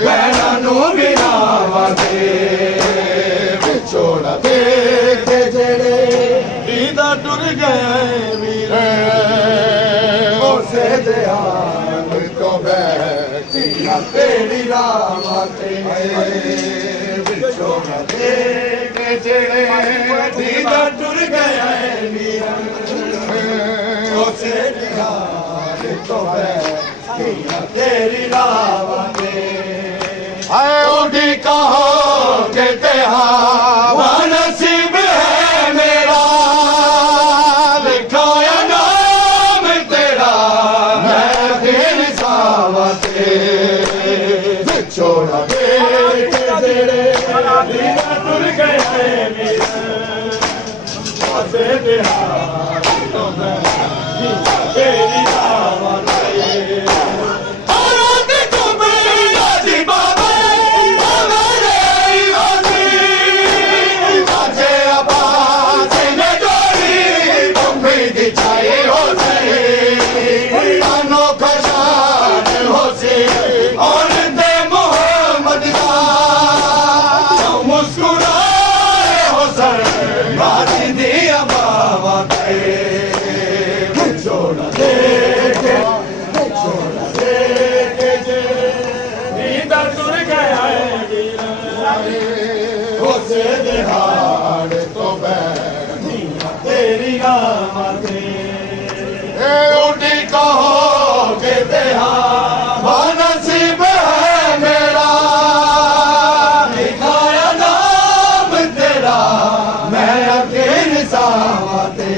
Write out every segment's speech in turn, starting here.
भैणा नू मिलावांगे विछोड़ा देख जेड़े दीदा टुर गए वीर उसे ध्यान तो बैठिया तेरी राह ते विछोड़ा देख जेड़े दीदा टुर गए वीर उसे ध्यान तो बैठिया तेरी राह ते उठी कहो के तेरा नसीब है मेरा लिखाया नाम तेरा मैं फिर सावते छोड़ा देख जेड़े दीदा टुर गए उसे ध्यान तो बैठिया तेरी राह ते उसे दिहाड़ तो बैठिया तेरी राह ते उठी कहो के तेरा नसीब है मेरा लिखाया नाम तेरा मैं अकेले सावते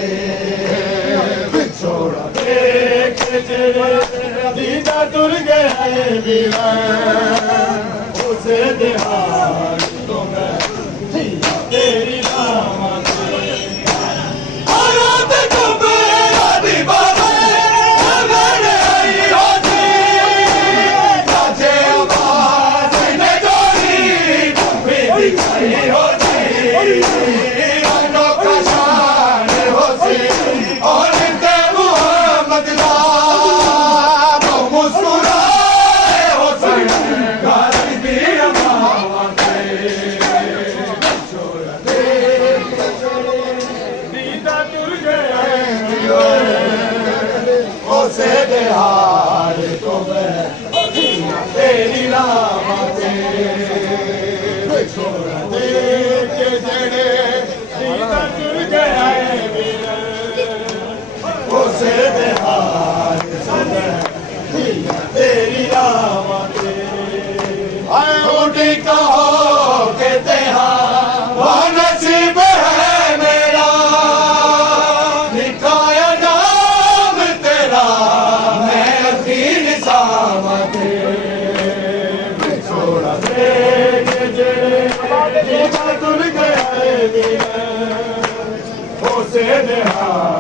छोड़ा देख जेड़े दीदा टुर गए वीर उसे दिहाड़ तो बैठिया तेरी राह ते उसे दिहाड़ तो बैठिया तेरी राह ते छोड़ा देख जेड़े दीदा टुर गए वीर उसे दिहाड़ तो बैठिया तेरी राह ते उठी कहो के तेरा नसीब है मेरा लिखाया नाम तेरा मैं अखीर सावते छोड़ा देख जेड़े दीदा टुर गए वीर उसे दिहाड़